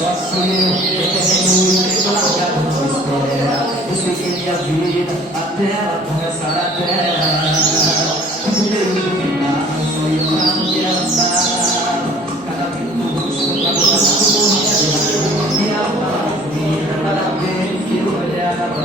só sou eu que largado na espera. Eu segui minha vida até ela começar a terra. No meio do final, sou eu pra me amar. Cada minuto no rosto, pra botar minha alma fina, cada vez que eu olhava.